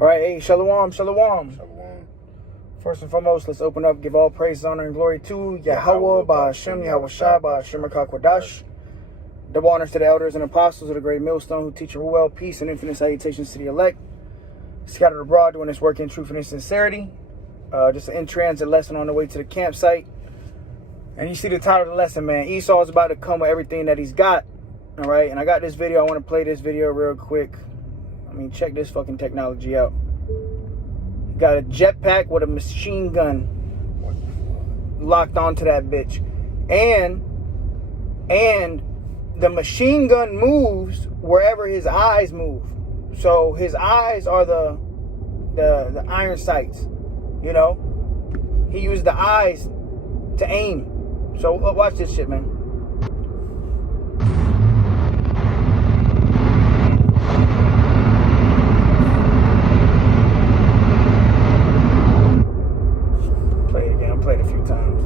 All right, hey, shalom, shalom. Shalom. First and foremost, let's open up, give all praise, honor, and glory to Yahweh, Ba'ashem, Yahweh Shai, Ba'ashem, HaKakwadash. Double honors to the elders and apostles of the great millstone who teach well, peace, and infinite salutations to the elect. Scattered abroad doing this work in truth and in sincerity. Just an in-transit lesson on the way to the campsite. And you see the title of the lesson, man. Esau is about to come with everything that he's got. All right, and I got this video. I want to play this video real quick. I mean, check this fucking technology out. You got a jetpack with a machine gun locked onto that bitch. And the machine gun moves wherever his eyes move. So his eyes are the iron sights, you know? He used the eyes to aim. So watch this shit, man. Play it again. I played it a few times.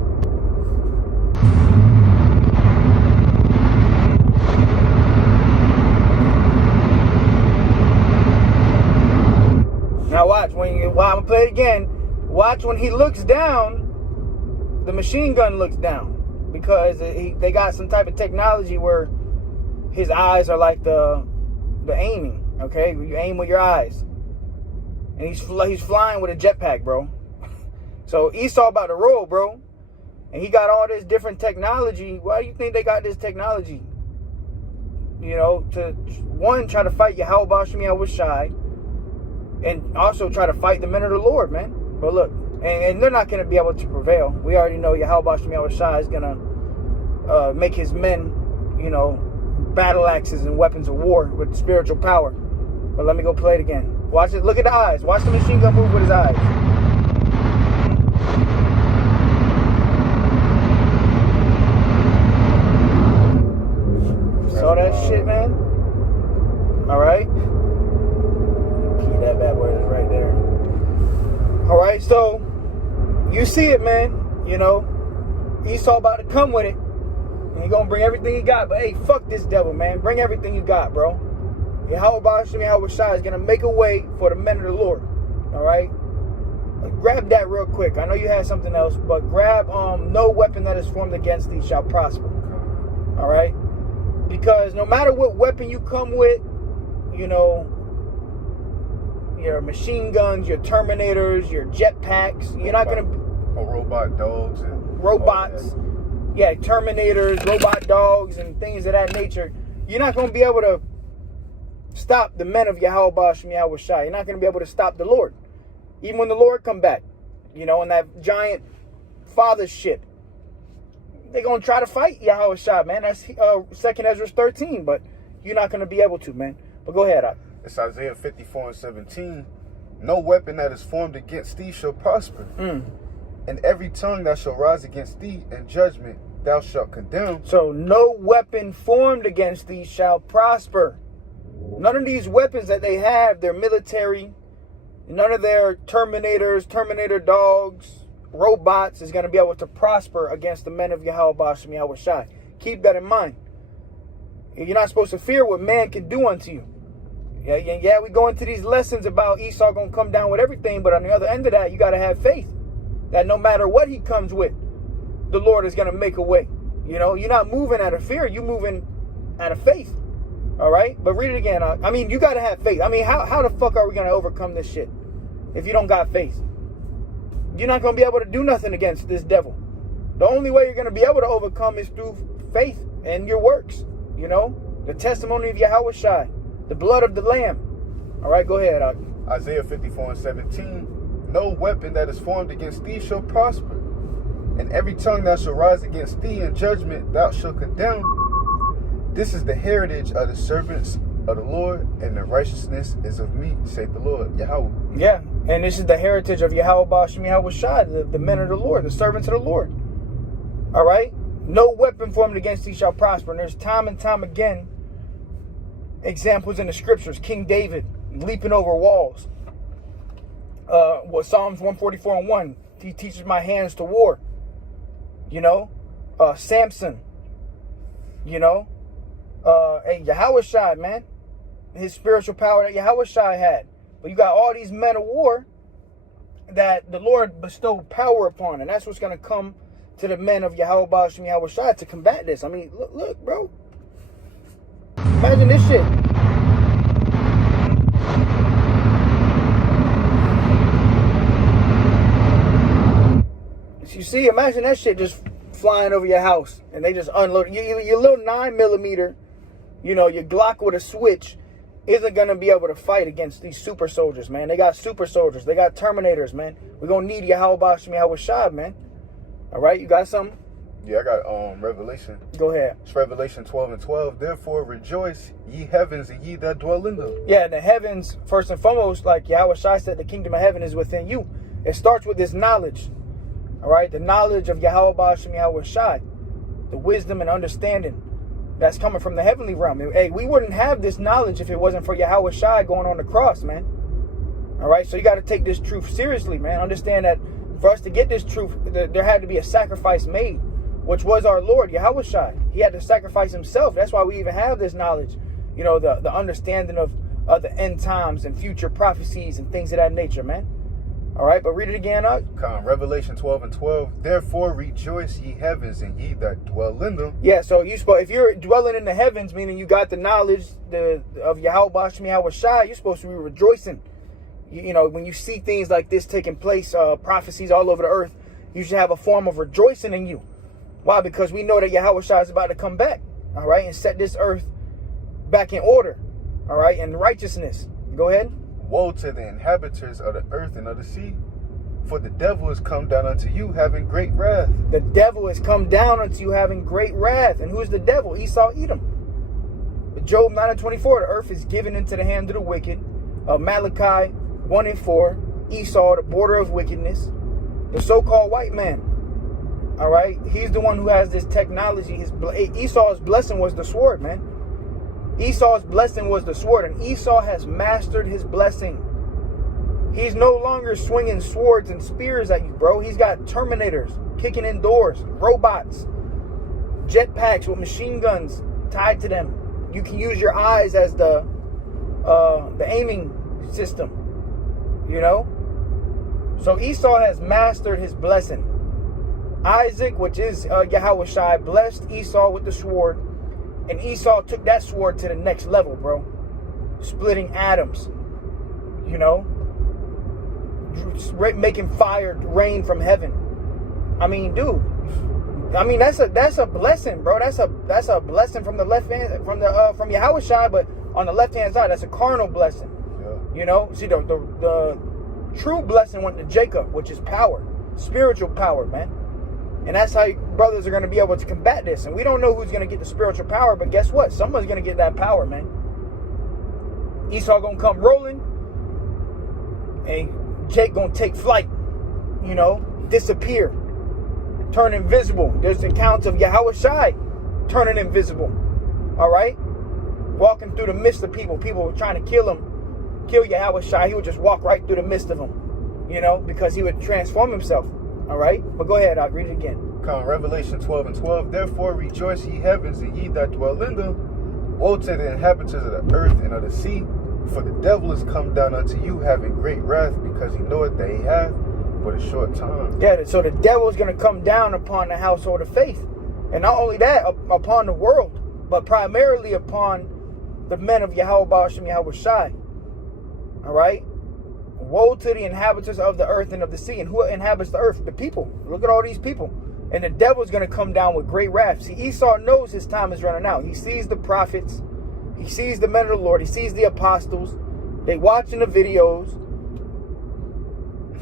Now watch, I'm gonna play it again. Watch when he looks down, the machine gun looks down. Because they got some type of technology where his eyes are like the aiming, okay? You aim with your eyes. And he's flying with a jetpack, bro. So Esau about to roll, bro. And he got all this different technology. Why do you think they got this technology? You know, to, one, try to fight Yahweh Ba'ashem Yahweh Shai. And also try to fight the men of the Lord, man. But look, and they're not going to be able to prevail. We already know Yahweh Ba'ashem Yahweh Shai is going to make his men, you know, battle axes and weapons of war with spiritual power. But let me go play it again. Watch it. Look at the eyes. Watch the machine gun move with his eyes. Saw that shit, man? All right. That bad boy is right there. All right, so you see it, man. You know, Esau about to come with it, and he gonna bring everything he got. But hey, fuck this devil, man. Bring everything you got, bro. Yahweh Ba'ashem Yahweh Shai is gonna make a way for the men of the Lord. All right, grab that real quick. I know you had something else, but grab no weapon that is formed against thee shall prosper. All right, because no matter what weapon you come with, you know, your machine guns, your Terminators, your jetpacks. You're not going to... robot dogs. And robots. Yeah, Terminators, robot dogs, and things of that nature. You're not going to be able to stop the men of Yahweh Ba'ashem Yahweh Shai. You're not going to be able to stop the Lord. Even when the Lord come back, you know, in that giant father ship. They're going to try to fight Yahweh Shai, man. That's 2nd Ezra 13, but you're not going to be able to, man. But go ahead, It's Isaiah 54:17. No weapon that is formed against thee shall prosper. And every tongue that shall rise against thee in judgment thou shalt condemn. So no weapon formed against thee shall prosper. None of these weapons that they have, their military, none of their Terminators, Terminator dogs, robots is going to be able to prosper against the men of Yahweh Ba'ashem Yahweh Shai. Keep that in mind. You're not supposed to fear what man can do unto you. Yeah, we go into these lessons about Esau going to come down with everything, but on the other end of that, you got to have faith that no matter what he comes with, the Lord is going to make a way. You know, you're not moving out of fear, you're moving out of faith. All right? But read it again. I mean, you got to have faith. I mean, how the fuck are we going to overcome this shit if you don't got faith? You're not going to be able to do nothing against this devil. The only way you're going to be able to overcome is through faith and your works. You know, the testimony of Yahweh Shai. The blood of the Lamb. All right, go ahead. Isaiah 54:17. No weapon that is formed against thee shall prosper. And every tongue that shall rise against thee in judgment thou shalt condemn. This is the heritage of the servants of the Lord, and the righteousness is of me, saith the Lord, Yahweh. Yeah, and this is the heritage of Yahweh Ba'ashem Yahweh Shai, the men of the Lord, the servants of the Lord. All right? No weapon formed against thee shall prosper. And there's time and time again examples in the scriptures. King David leaping over walls. Psalms 144:1. He teaches my hands to war. You know, Samson. You know, Yahweh Shai, man. His spiritual power that Yahweh Shai had. But you got all these men of war that the Lord bestowed power upon. And that's what's going to come to the men of Yahweh Ba'ashem Yahweh Shai to combat this. I mean, look, bro. Imagine this shit. You see, imagine that shit just flying over your house and they just unload your little 9mm, your Glock with a switch isn't going to be able to fight against these super soldiers, man. They got super soldiers. They got Terminators, man. We're going to need Yahweh Ba'ashem Yahweh Shai, man. All right, you got something? Yeah, I got Revelation. Go ahead. It's Revelation 12:12. Therefore rejoice, ye heavens, and ye that dwell in them. Yeah, the heavens, first and foremost, like Yahweh Shai said, the kingdom of heaven is within you. It starts with this knowledge. All right, the knowledge of Yahweh Ba'ashem Yahweh Shai, the wisdom and understanding that's coming from the heavenly realm. Hey, we wouldn't have this knowledge if it wasn't for Yahweh Shai going on the cross, man. All right, so you got to take this truth seriously, man. Understand that for us to get this truth, there had to be a sacrifice made, which was our Lord, Yahweh Shai. He had to sacrifice himself. That's why we even have this knowledge, the understanding of the end times and future prophecies and things of that nature, man. All right, but read it again, Revelation 12:12. Therefore rejoice, ye heavens, and ye that dwell in them. Yeah, so if you're dwelling in the heavens, meaning you got the knowledge of Yahweh Ba'ashem Yahweh Shai, you're supposed to be rejoicing. When you see things like this taking place, prophecies all over the earth, you should have a form of rejoicing in you. Why? Because we know that Yahweh Shai is about to come back, all right, and set this earth back in order, all right, in righteousness. Go ahead. Woe to the inhabitants of the earth and of the sea, for the devil is come down unto you having great wrath. The devil has come down unto you having great wrath. And who is the devil? Esau, Edom. Job 9:24, the earth is given into the hand of the wicked. Malachi 1:4, Esau, the border of wickedness. The so-called white man. All right? He's the one who has this technology. Esau's blessing was the sword, man. Esau's blessing was the sword, and Esau has mastered his blessing. He's no longer swinging swords and spears at you, bro. He's got Terminators kicking in doors, robots, jetpacks with machine guns tied to them. You can use your eyes as the aiming system, So Esau has mastered his blessing. Isaac, which is Yahweh Shai, blessed Esau with the sword. And Esau took that sword to the next level, bro. Splitting atoms. Making fire rain from heaven. I mean, dude. I mean, that's a blessing, bro. That's a blessing from the left hand, from Yahweh Shai, but on the left hand side, that's a carnal blessing. Yeah. See, the true blessing went to Jacob, which is power, spiritual power, man. And that's how brothers are going to be able to combat this. And we don't know who's going to get the spiritual power, but guess what? Someone's going to get that power, man. Esau going to come rolling, and Jake going to take flight, disappear, turn invisible. There's accounts of Yahweh Shai turning invisible, all right? Walking through the midst of people. People were trying to kill Yahweh Shai. He would just walk right through the midst of them, because he would transform himself. All right, but go ahead. I'll read it again. Revelation 12:12. Therefore rejoice, ye heavens, and ye that dwell in them. Woe to the inhabitants of the earth and of the sea, for the devil is come down unto you having great wrath, because he knoweth that he hath but a short time. Yeah, so the devil is going to come down upon the household of faith, and not only that, upon the world, but primarily upon the men of Yahweh Ba'ashem Yahweh Shai. All right. Woe to the inhabitants of the earth and of the sea. And who inhabits the earth? The people. Look at all these people. And the devil's going to come down with great wrath. See, Esau knows his time is running out. He sees the prophets. He sees the men of the Lord. He sees the apostles. They watching the videos.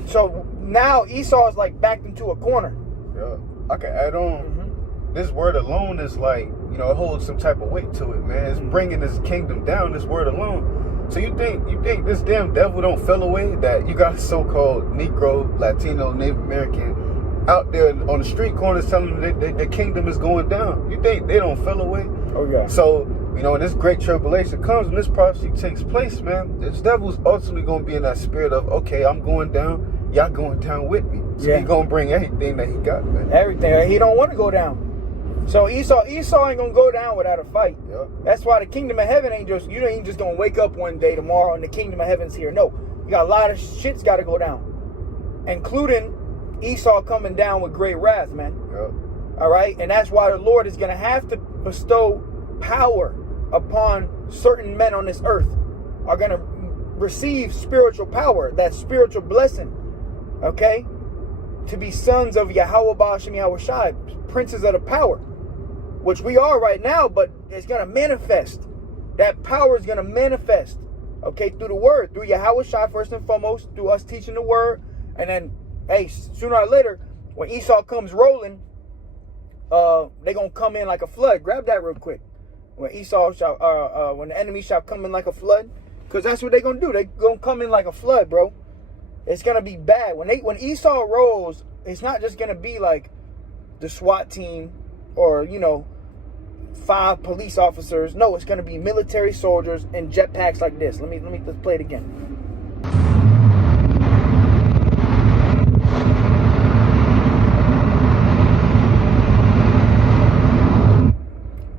So now Esau is like backed into a corner. Yeah, I can add on. Mm-hmm. This word alone is like, it holds some type of weight to it, man. It's bringing this kingdom down, this word alone. So you think this damn devil don't fell away, that you got a so-called Negro, Latino, Native American out there on the street corners telling them their kingdom is going down? You think they don't fell away? Oh, yeah. So, when this great tribulation comes, when this prophecy takes place, man, this devil's ultimately going to be in that spirit of, okay, I'm going down, y'all going down with me. So he's going to bring everything that he got, man. Everything. He don't want to go down. So Esau ain't gonna go down without a fight. Yeah. That's why the kingdom of heaven ain't just, you ain't just gonna wake up one day tomorrow and the kingdom of heaven's here. No, You got a lot of shit's got to go down, including Esau coming down with great wrath, man. Yep. All right, and that's why the Lord is going to have to bestow power upon certain men on this earth. Are going to receive spiritual power, that spiritual blessing, okay, to be sons of Yahweh Ba'ashem Yahweh Shai, princes of the power, which we are right now, but it's going to manifest. That power is going to manifest, okay, through the word, through Yahweh Shai first and foremost, through us teaching the word, and then, hey, sooner or later, when Esau comes rolling, they're going to come in like a flood. Grab that real quick. When Esau shall, when the enemy shall come in like a flood, because that's what they're going to do. They're going to come in like a flood, bro. It's going to be bad. When Esau rolls, it's not just going to be like the SWAT team or, 5 police officers. No, it's going to be military soldiers and jetpacks like this. Let's play it again.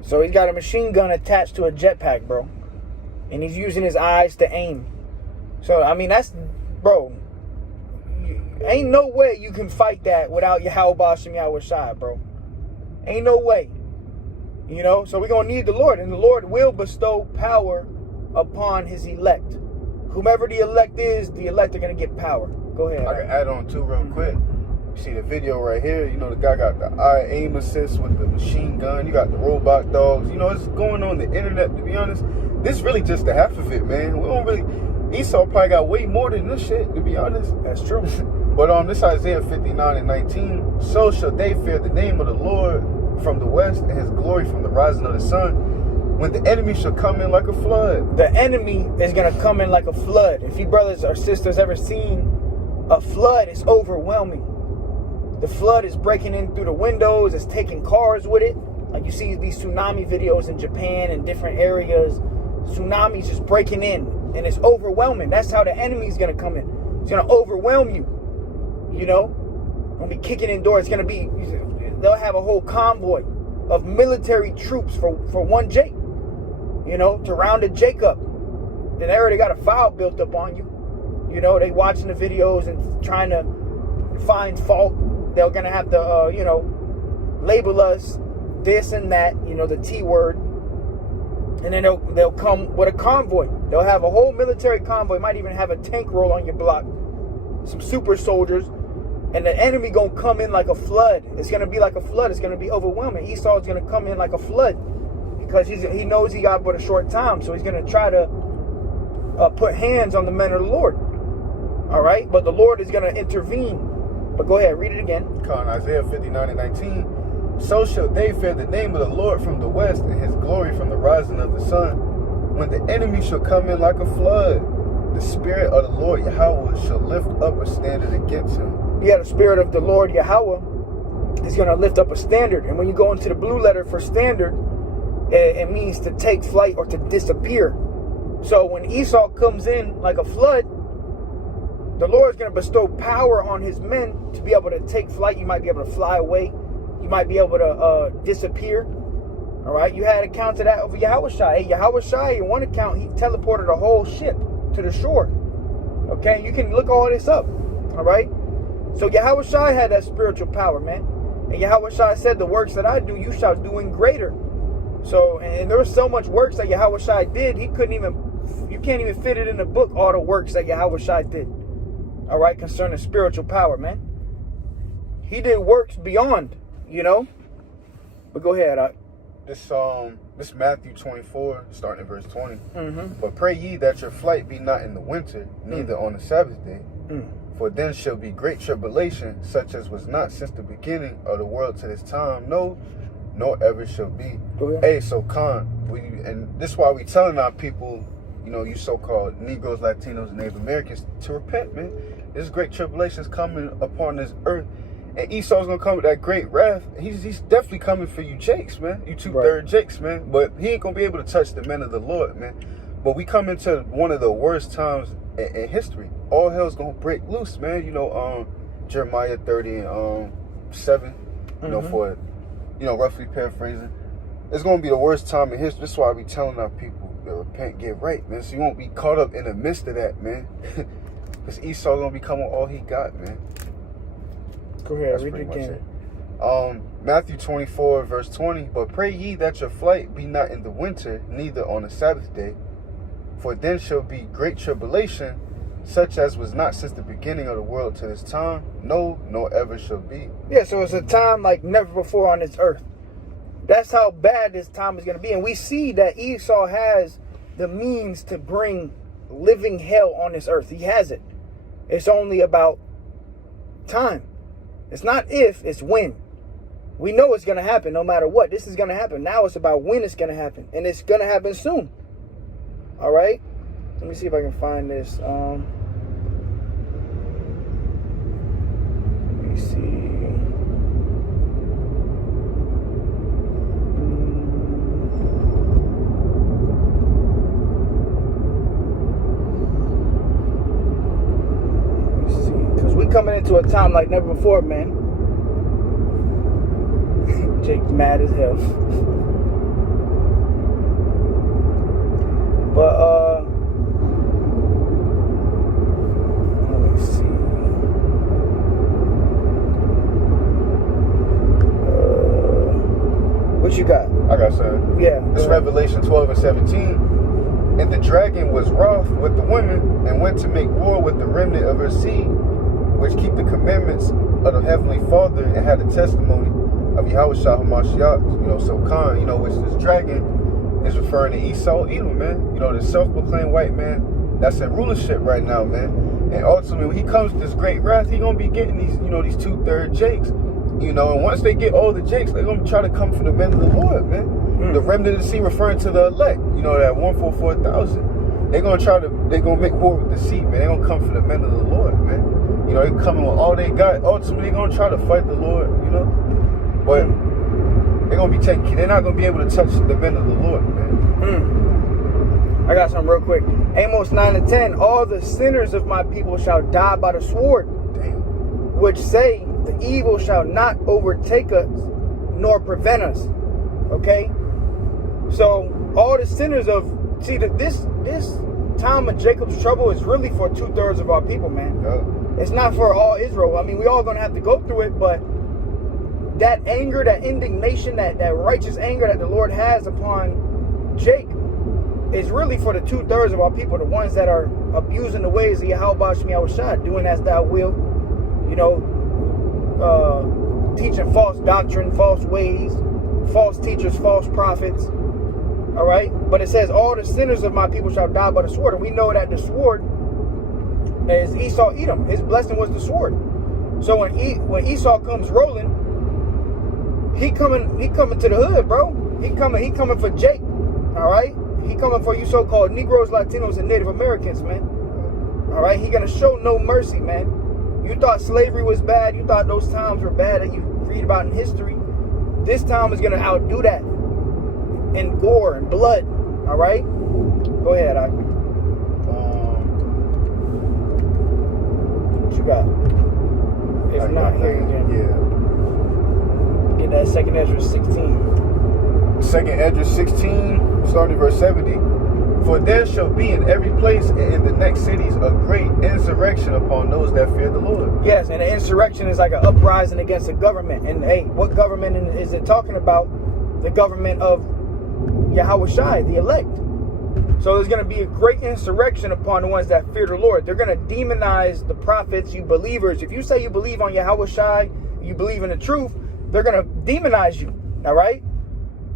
So he's got a machine gun attached to a jetpack, bro. And he's using his eyes to aim. So, I mean, that's, bro, ain't no way you can fight that without Yahweh Ba'ashem Yahweh Shai, bro. Ain't no way. So we're going to need the Lord. And the Lord will bestow power upon his elect. Whomever the elect is, the elect are going to get power. Go ahead. I can add on too real quick. You see the video right here. The guy got the eye aim assist with the machine gun. You got the robot dogs. It's going on the internet, to be honest. This is really just the half of it, man. We don't really... Esau probably got way more than this shit, to be honest. That's true. But this Isaiah 59:19. So shall they fear the name of the Lord from the west, and his glory from the rising of the sun, when the enemy shall come in like a flood. The enemy is going to come in like a flood. If you brothers or sisters ever seen a flood, it's overwhelming. The flood is breaking in through the windows. It's taking cars with it. Like you see these tsunami videos in Japan and different areas. Tsunamis just breaking in. And it's overwhelming. That's how the enemy is going to come in. It's going to overwhelm you. Going to be kicking in doors. It's going to be... They'll have a whole convoy of military troops for one Jake. To round a Jake up. Then they already got a file built up on you. They watching the videos and trying to find fault. They're going to have to, label us this and that, the T word. And then they'll come with a convoy. They'll have a whole military convoy. Might even have a tank roll on your block. Some super soldiers. And the enemy going to come in like a flood. It's going to be like a flood. It's going to be overwhelming. Esau is going to come in like a flood. Because he knows he got but a short time. So he's going to try to put hands on the men of the Lord. All right? But the Lord is going to intervene. But go ahead, read it again. Isaiah 59:19. So shall they fear the name of the Lord from the west, and his glory from the rising of the sun. When the enemy shall come in like a flood, the spirit of the Lord Yahweh shall lift up a standard against him. Yeah, the spirit of the Lord Yahweh is going to lift up a standard. And when you go into the blue letter for standard, it means to take flight or to disappear. So when Esau comes in like a flood, the Lord is going to bestow power on his men to be able to take flight. You might be able to fly away. You might be able to disappear. All right. You had accounts of that over Yahweh Shai. Hey, Yahweh Shai, in one account, he teleported a whole ship to the shore. Okay. You can look all this up. All right. So Yahweh Shai had that spiritual power, man. And Yahweh Shai said, the works that I do, you shall do in greater. So, and there was so much works that Yahweh Shai did, you can't even fit it in the book, all the works that Yahweh Shai did. All right, concerning spiritual power, man. He did works beyond, But go ahead. This Matthew 24, starting at verse 20. Mm-hmm. But pray ye that your flight be not in the winter, neither on the Sabbath day. For then shall be great tribulation, such as was not since the beginning of the world to this time, no, nor ever shall be. Hey, so and this is why we telling our people, you so-called Negroes, Latinos, and Native Americans to repent, man. This great tribulation is coming upon this earth. And Esau's going to come with that great wrath. He's definitely coming for you Jakes, man. You two-third Jakes, man. But he ain't going to be able to touch the men of the Lord, man. But we come into one of the worst times in history. All hell's going to break loose, man. Jeremiah 30 and 7, for, roughly paraphrasing. It's going to be the worst time in history. That's why we telling our people to repent, get right, man. So you won't be caught up in the midst of that, man. Because Esau gonna become all he got, man. Go ahead, That's read it pretty much again. Matthew 24, verse 20. But pray ye that your flight be not in the winter, neither on the Sabbath day. For then shall be great tribulation, such as was not since the beginning of the world to this time, no, nor ever shall be. Yeah, so it's a time like never before on this earth. That's how bad this time is going to be. And we see that Esau has the means to bring living hell on this earth. He has it. It's only about time. It's not if, it's when. We know it's going to happen no matter what. This is going to happen. Now it's about when it's going to happen. And it's going to happen soon. All right? Let me see if I can find this. Let me see. Because we coming into a time like never before, man. Jake mad as hell. But let me see. What you got? I got something. Yeah. This Revelation 12 and 17. And the dragon was wroth with the woman, and went to make war with the remnant of her seed, which keep the commandments of the heavenly Father, and had the testimony of Yahweh Shah HaMashiach. So Khan, which this dragon is referring to Esau, Edom, man. The self-proclaimed white man that's in rulership right now, man. And ultimately, when he comes to this great wrath, he gonna be getting these, these 2/3 Jakes. And once they get all the Jakes, they're gonna try to come for the men of the Lord, man. The remnant of the sea referring to the elect, that 144,000. They're gonna make war with the sea, man. They're gonna come for the men of the Lord, man. They coming with all they got. Ultimately, they're gonna try to fight the Lord, But they're gonna be they're not gonna be able to touch the men of the Lord, man. I got something real quick. Amos 9 and 10. All the sinners of my people shall die by the sword. Damn. Which say, the evil shall not overtake us, nor prevent us. Okay? So, all the sinners this time of Jacob's trouble is really for 2/3 of our people, man. Yeah. It's not for all Israel. I mean, we all gonna have to go through it, but that anger, that indignation, that righteous anger that the Lord has upon Jake is really for the 2/3 of our people, the ones that are abusing the ways of Yahweh Shah, doing as thou will, teaching false doctrine, false ways, false teachers, false prophets. All right? But it says, all the sinners of my people shall die by the sword. And we know that the sword is Esau, Edom. His blessing was the sword. So when Esau comes rolling, he coming to the hood, bro. He coming for Jake. All right? He coming for you so-called Negroes, Latinos, and Native Americans, man. All right? He gonna show no mercy, man. You thought slavery was bad. You thought those times were bad that you read about in history. This time is gonna outdo that in gore and blood. All right? Go ahead, Ike. What you got? If not, here again. Yeah. Get that 2nd Ezra 16. 2nd Ezra 16, starting verse 70. For there shall be in every place and in the next cities a great insurrection upon those that fear the Lord. Yes, and an insurrection is like an uprising against a government. And hey, what government is it talking about? The government of Yahweh Shai, the elect. So there's going to be a great insurrection upon the ones that fear the Lord. They're going to demonize the prophets, you believers. If you say you believe on Yahweh Shai, you believe in the truth, they're going to demonize you. All right?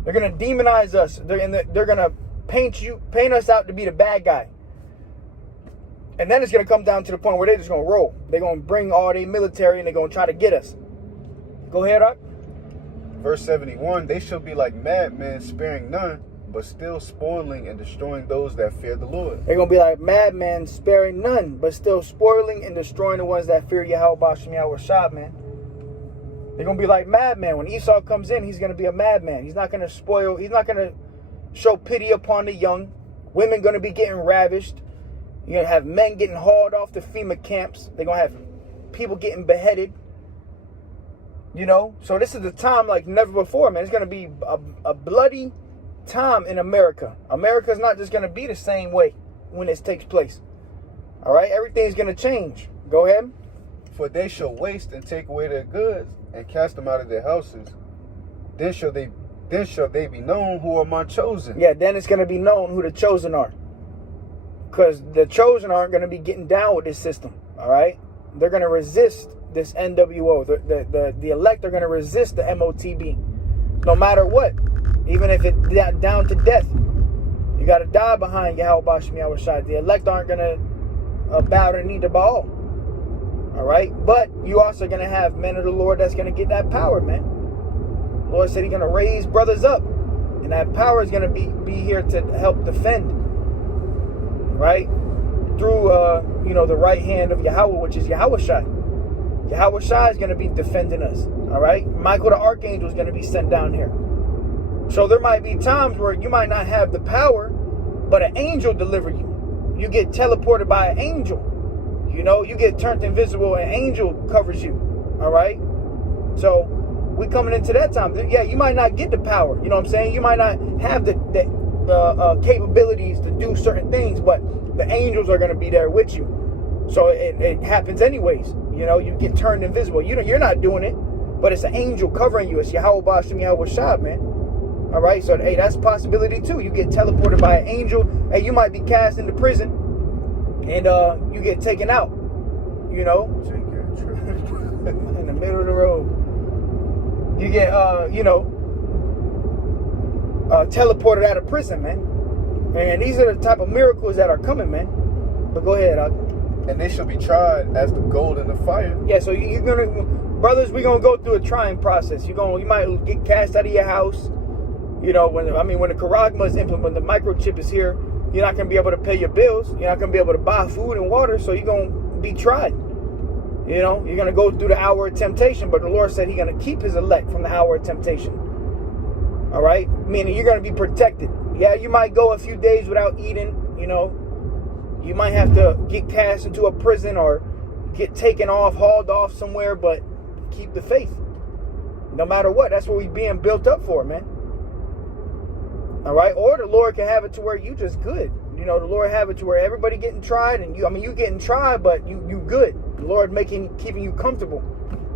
They're going to demonize us. They're going to paint us out to be the bad guy. And then it's going to come down to the point where they're just going to roll. They're going to bring all their military and they're going to try to get us. Go ahead, Doc. Verse 71, they shall be like madmen, sparing none, but still spoiling and destroying those that fear the Lord. They're going to be like madmen, sparing none, but still spoiling and destroying the ones that fear Yahweh Shah, man. They're going to be like madmen. When Esau comes in, he's going to be a madman. He's not going to spoil. He's not going to show pity upon the young. Women going to be getting ravished. You're going to have men getting hauled off to FEMA camps. They're going to have people getting beheaded. So this is a time like never before, man. It's going to be a bloody time in America. America's not just going to be the same way when this takes place. All right, everything's going to change. Go ahead. For they shall waste and take away their goods and cast them out of their houses. Then shall they be known who are my chosen. Yeah, then it's going to be known who the chosen are. Because the chosen aren't going to be getting down with this system. All right, they're going to resist this NWO. The elect are going to resist the MOTB, no matter what. Even if it's down to death, you got to die behind Yahweh Bashim Yahweh Shai. The elect aren't going to bow to need the Baal. All right, but you also going to have men of the Lord that's going to get that power, man. The Lord said He's going to raise brothers up, and that power is going to be here to help defend, right? Through the right hand of Yahweh, which is Yahweh Shai. Yahweh Shai is going to be defending us. All right, Michael the Archangel is going to be sent down here. So there might be times where you might not have the power, but an angel deliver you. You get teleported by an angel. You know, you get turned invisible, an angel covers you. All right? So we coming into that time. Yeah, you might not get the power. You know what I'm saying? You might not have the capabilities to do certain things, but the angels are going to be there with you. So it happens anyways. You know, you get turned invisible. You're not doing it, but it's an angel covering you. It's Yahweh Bashim Yahweh Shai, man. All right, so hey, that's a possibility too. You get teleported by an angel, and you might be cast into prison, and you get taken out. You know, in the middle of the road, you get teleported out of prison, man. And these are the type of miracles that are coming, man. But go ahead, and they shall be tried as the gold in the fire. Yeah, so you're gonna, brothers, we're gonna go through a trying process. You might get cast out of your house. You know, when the Karagma is implemented, the microchip is here, you're not going to be able to pay your bills. You're not going to be able to buy food and water, so you're going to be tried. You know, you're going to go through the hour of temptation, but the Lord said He's going to keep His elect from the hour of temptation. All right? Meaning you're going to be protected. Yeah, you might go a few days without eating, you know. You might have to get cast into a prison or get taken off, hauled off somewhere, but keep the faith. No matter what, that's what we're being built up for, man. All right, or the Lord can have it to where you just good. You know, the Lord have it to where everybody getting tried, and you getting tried, but you good. The Lord keeping you comfortable.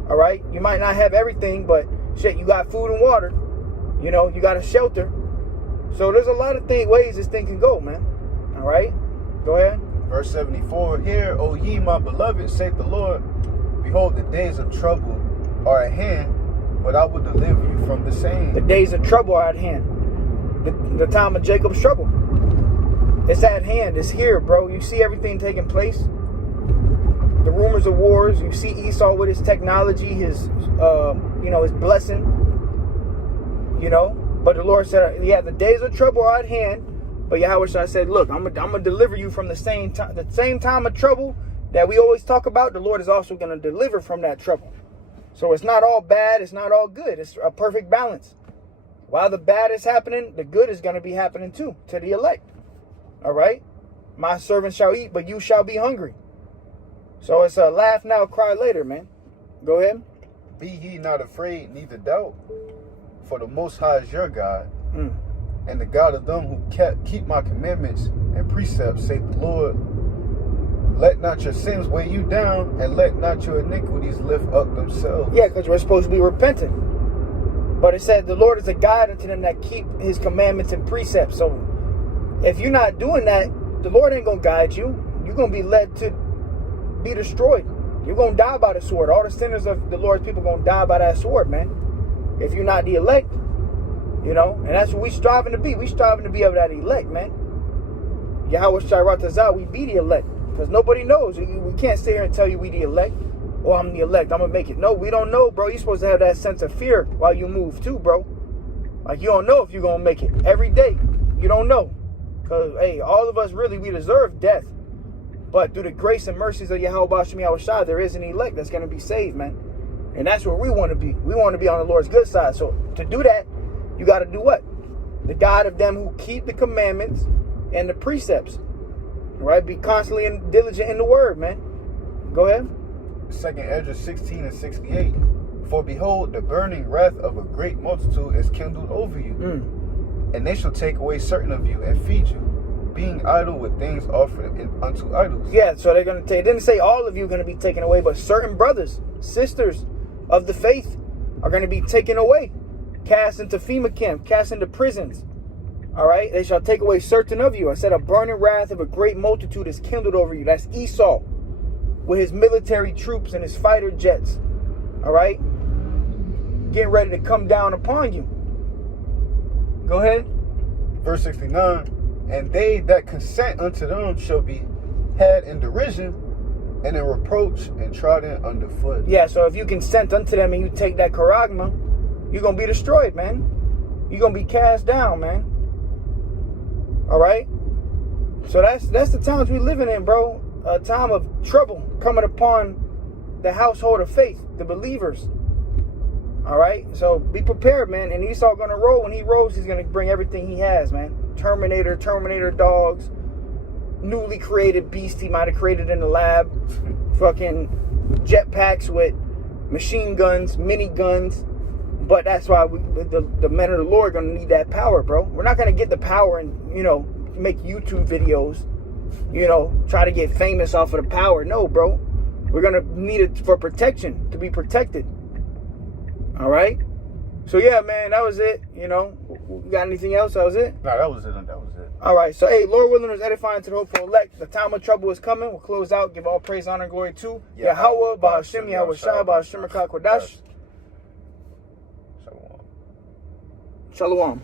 All right, you might not have everything, but shit, you got food and water. You know, you got a shelter. So there's a lot of ways this thing can go, man. All right, go ahead. Verse 74. Hear, O ye my beloved, saith the Lord. Behold, the days of trouble are at hand, but I will deliver you from the same. The days of trouble are at hand. The time of Jacob's trouble. It's at hand. It's here, bro. You see everything taking place. The rumors of wars. You see Esau with his technology, his blessing. You know. But the Lord said, yeah, the days of trouble are at hand. But Yahweh Shai said, look, I'm gonna deliver you from the same time of trouble that we always talk about. The Lord is also going to deliver from that trouble. So it's not all bad. It's not all good. It's a perfect balance. While the bad is happening, the good is going to be happening too, to the elect. All right? My servant shall eat, but you shall be hungry. So it's a laugh now, cry later, man. Go ahead. Be ye not afraid, neither doubt. For the Most High is your God, and the God of them who keep my commandments and precepts, saith the Lord. Let not your sins weigh you down, and let not your iniquities lift up themselves. Yeah, because we're supposed to be repentant. But it said the Lord is a guide unto them that keep His commandments and precepts. So if you're not doing that, the Lord ain't going to guide you. You're going to be led to be destroyed. You're going to die by the sword. All the sinners of the Lord's people are going to die by that sword, man. If you're not the elect, you know. And that's what we striving to be. We striving to be of that elect, man. Yahweh Shai Ratazah, we be the elect. Because nobody knows. We can't sit here and tell you we the elect. Oh, I'm the elect, I'm going to make it. No, we don't know, bro. You're supposed to have that sense of fear while you move too, bro. Like, you don't know if you're going to make it. Every day, you don't know. Because, hey, all of us really, we deserve death. But through the grace and mercies of Yahweh Bashim Yahweh Shai, there is an elect that's going to be saved, man. And that's where we want to be. We want to be on the Lord's good side. So, to do that, you got to do what? The God of them who keep the commandments and the precepts. Right? Be constantly diligent in the word, man. Go ahead. 2nd Ezra 16 and 68. For behold, the burning wrath of a great multitude is kindled over you. And they shall take away certain of you and feed you. being idle with things offered unto idols. Yeah, so they're going to take, it didn't say all of you are going to be taken away, but certain brothers, sisters of the faith are going to be taken away, cast into FEMA camp, cast into prisons. All right, they shall take away certain of you. I said, a burning wrath of a great multitude is kindled over you. That's Esau with his military troops and his fighter jets. All right, getting ready to come down upon you. Go ahead. Verse 69, and they that consent unto them shall be had in derision and in reproach and trodden underfoot. Yeah, so if you consent unto them and you take that charagma, you're going to be destroyed, man. You're going to be cast down, man. All right? So that's the times we living in, bro. A time of trouble coming upon the household of faith, the believers. All right? So be prepared, man. And Esau going to roll. When he rolls, he's going to bring everything he has, man. Terminator dogs, newly created beast he might have created in the lab, fucking jetpacks with machine guns, mini guns. But that's why the men of the Lord are going to need that power, bro. We're not going to get the power and, make YouTube videos, try to get famous off of the power. No, bro. We're going to need it for protection, to be protected. All right? So, yeah, man, that was it. Got anything else? That was it? No, that was it. All right. So, hey, Lord willing is edifying to the hopeful elect. The time of trouble is coming. We'll close out. Give all praise, honor, and glory to Yahweh, Bahashem, Yahweh Shai, Bahashem, Rakah, Kodash. Shalom. Shalom.